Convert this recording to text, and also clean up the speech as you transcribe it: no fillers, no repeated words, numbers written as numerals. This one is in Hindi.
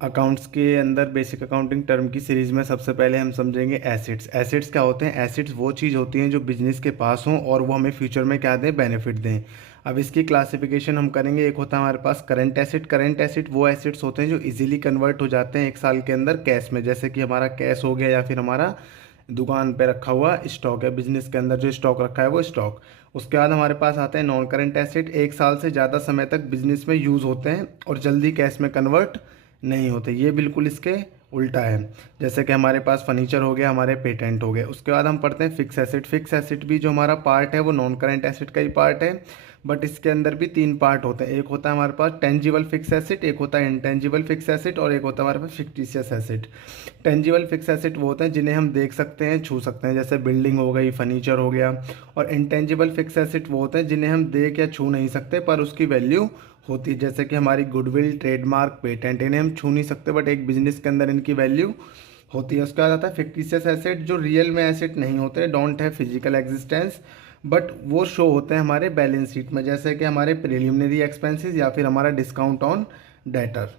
अकाउंट्स के अंदर बेसिक अकाउंटिंग टर्म की सीरीज में सबसे पहले हम समझेंगे एसेट्स। एसेट्स क्या होते हैं? एसेट्स वो चीज़ होती हैं जो बिजनेस के पास हों और वो हमें फ्यूचर में क्या दें, बेनिफिट दें। अब इसकी क्लासिफिकेशन हम करेंगे। एक होता है हमारे पास करंट एसेट। करंट एसेट वो एसेट्स होते हैं जो इजीली कन्वर्ट हो जाते हैं 1 साल के अंदर कैश में, जैसे कि हमारा कैश हो गया या फिर हमारा दुकान पे रखा हुआ स्टॉक है, बिजनेस के अंदर जो स्टॉक रखा है वो स्टॉक। उसके बाद हमारे पास आते हैं नॉन करंट एसेट। 1 साल से ज़्यादा समय तक बिजनेस में यूज़ होते हैं और जल्दी कैश में कन्वर्ट नहीं होते। ये बिल्कुल इसके उल्टा है। जैसे कि हमारे पास फर्नीचर हो गया, हमारे पेटेंट हो गए। उसके बाद हम पढ़ते हैं फिक्स एसेट। फिक्स एसेट भी जो हमारा पार्ट है वो नॉन करंट एसेट का ही पार्ट है, बट इसके अंदर भी 3 पार्ट होते हैं। एक होता है हमारे पास टेंजिबल फिक्स एसेट, एक होता है इंटेंजिबल फिक्स एसेट और एक होता है हमारे पास fictitious asset. Tangible fix asset वो होते हैं जिन्हें हम देख सकते हैं, छू सकते हैं, जैसे बिल्डिंग हो गई, फर्नीचर हो गया। और इंटेंजिबल फिक्स एसेट वो होते हैं जिन्हें हम देख या छू नहीं सकते पर उसकी वैल्यू होती है, जैसे कि हमारी गुडविल, ट्रेडमार्क, पेटेंट। इन्हें हम छू नहीं सकते बट एक बिजनेस के अंदर इनकी वैल्यू होती है। उसके बाद आता है फिक्टिशियस एसेट, जो रियल में एसेट नहीं होते, don't have physical existence, but वो शो होते हैं हमारे बैलेंस शीट में, जैसे कि हमारे प्रिलिमिनरी एक्सपेंसेस या फिर हमारा डिस्काउंट ऑन डेटर।